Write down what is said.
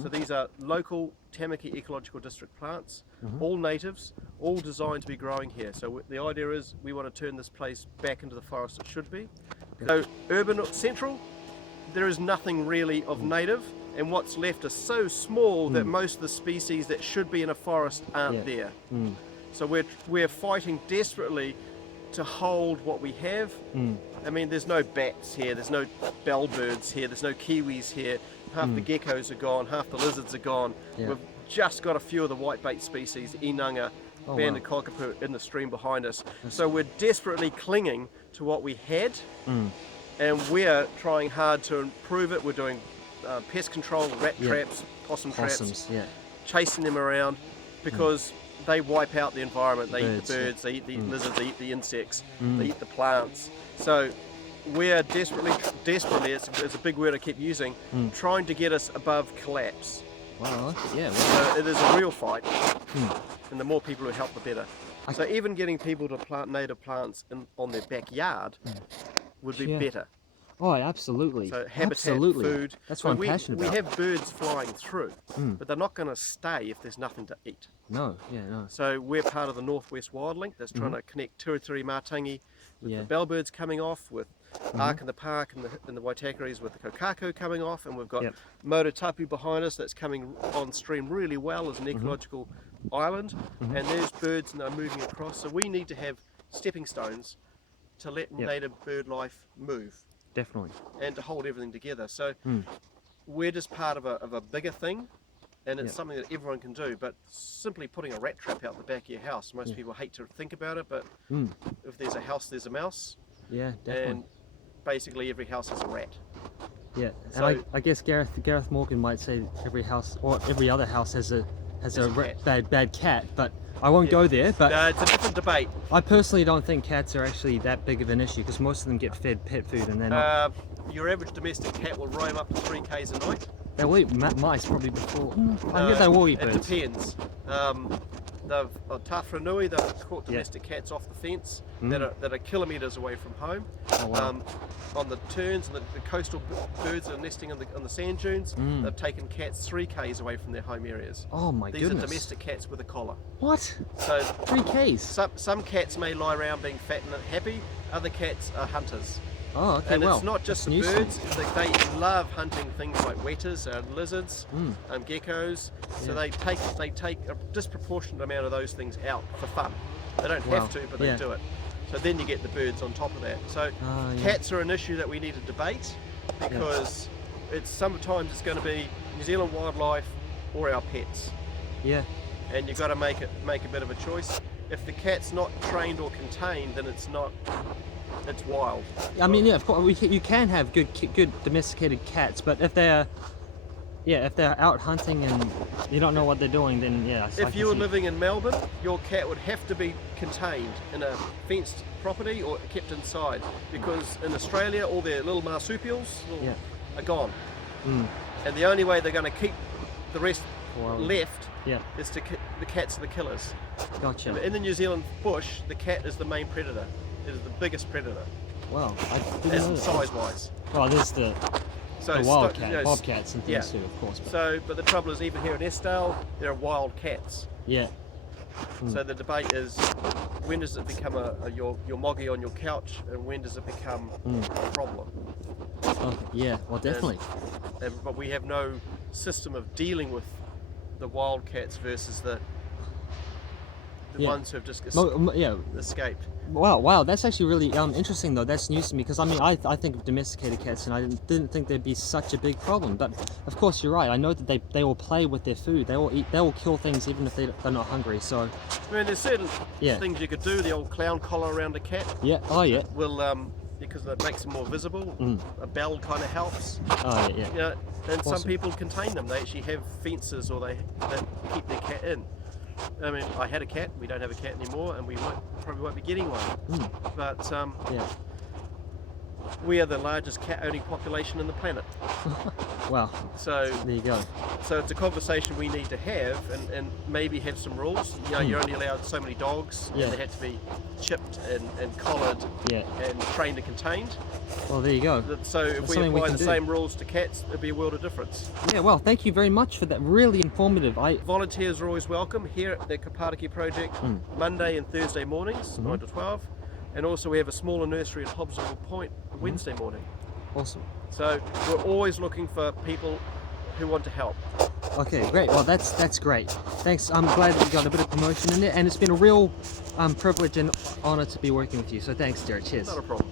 So these are local Tamaki Ecological District plants, all natives, all designed to be growing here. So the idea is we want to turn this place back into the forest it should be. So urban or central, there is nothing really of native, and what's left is so small that most of the species that should be in a forest aren't there. So we're fighting desperately to hold what we have. I mean, there's no bats here, there's no bellbirds here, there's no kiwis here. Half the geckos are gone, half the lizards are gone. We've just got a few of the whitebait species, inanga, banded cockapoo in the stream behind us. So we're desperately clinging to what we had, and we're trying hard to improve it. We're doing pest control, rat traps, possum traps, chasing them around, because they wipe out the environment. They eat the birds, they eat the lizards, they eat the insects, they eat the plants. So we're desperately, it's a big word I keep using, trying to get us above collapse. Wow, yeah. So it is a real fight, and the more people who help, the better. So even getting people to plant native plants on their backyard would be better. Oh, absolutely. So habitat, food. That's what I'm passionate about. We have birds flying through, but they're not going to stay if there's nothing to eat. No. So we're part of the Northwest Wild Link that's trying to connect Tuatiri Matangi with the bellbirds coming off, with Ark in the Park and the Waitakaris with the kokako coming off, and we've got Mototapu behind us that's coming on stream really well as an ecological island, and there's birds that are moving across. So we need to have stepping stones to let native bird life move. Definitely. And to hold everything together. So we're just part of a bigger thing, and it's something that everyone can do. But simply putting a rat trap out the back of your house, most people hate to think about it, but if there's a house, there's a mouse. Yeah, definitely. And basically every house has a rat. Yeah, so, and I guess Gareth Morgan might say every house or every other house has a bad cat, but I won't go there. But no, it's a different debate. I personally don't think cats are actually that big of an issue, because most of them get fed pet food and they're not. Your average domestic cat will roam up to 3 k's a night. They'll eat mice probably before. I guess they will eat birds. It depends. Tawharanui, they've caught domestic cats off the fence that are kilometres away from home. Oh, wow. On the terns and the coastal birds that are nesting on the sand dunes, they've taken cats 3 k's away from their home areas. Oh my goodness. These are domestic cats with a collar. What? So 3 k's? Some cats may lie around being fat and happy, other cats are hunters. Oh, okay, and it's not just the birds, they love hunting things like wetters and lizards, geckos, so they take a disproportionate amount of those things out for fun. They don't have to, but they do it. So then you get the birds on top of that. So cats are an issue that we need to debate, because sometimes it's going to be New Zealand wildlife or our pets. Yeah. And you've got to make a bit of a choice. If the cat's not trained or contained, then it's wild. I mean, yeah, of course, you can have good domesticated cats, but if they're out hunting and you don't know what they're doing, then If you were living in Melbourne, your cat would have to be contained in a fenced property or kept inside, because in Australia all their little marsupials are gone, and the only way they're going to keep the rest left is the cats are the killers. Gotcha. In the New Zealand bush, the cat is the main predator. It is the biggest predator. Wow. Size-wise. Well, there's the wildcat, bobcats and things too, of course. But the trouble is, even here in Estelle, there are wild cats. Yeah. So the debate is, when does it become your moggy on your couch, and when does it become a problem? Yeah, well, definitely. But we have no system of dealing with the wild cats versus the ones who have just escaped. Wow, that's actually really interesting though. That's news to me, because I mean, I think of domesticated cats and I didn't think there'd be such a big problem. But of course you're right. I know that they will play with their food. They will eat. They will kill things even if they're not hungry. So I mean, there's certain things you could do. The old clown collar around a cat. Yeah. Oh yeah. Will because it makes them more visible. A bell kind of helps. Oh yeah. You know, and some people contain them. They actually have fences, or they keep their cat in. I mean, I had a cat. We don't have a cat anymore, and we probably won't be getting one. But we are the largest cat-owning population in the planet. Wow. So There you go. So it's a conversation we need to have, and maybe have some rules. You know, you're only allowed so many dogs, Yeah. and they have to be chipped and collared Yeah. and trained and contained. Well, there you go. So if we something we apply can the do. same rules to cats, it'd be a world of difference. Yeah. Well, thank you very much for that. Really informative. Volunteers are always welcome here at the Kaipatiki project, Monday and Thursday mornings, 9 to 12. And also we have a smaller nursery at Hobsonville Point Wednesday morning. Awesome. So we're always looking for people who want to help. Okay, great. Well, that's great. Thanks. I'm glad that you got a bit of promotion in there, and it's been a real privilege and honor to be working with you. So thanks, Jared. Cheers. Not a problem.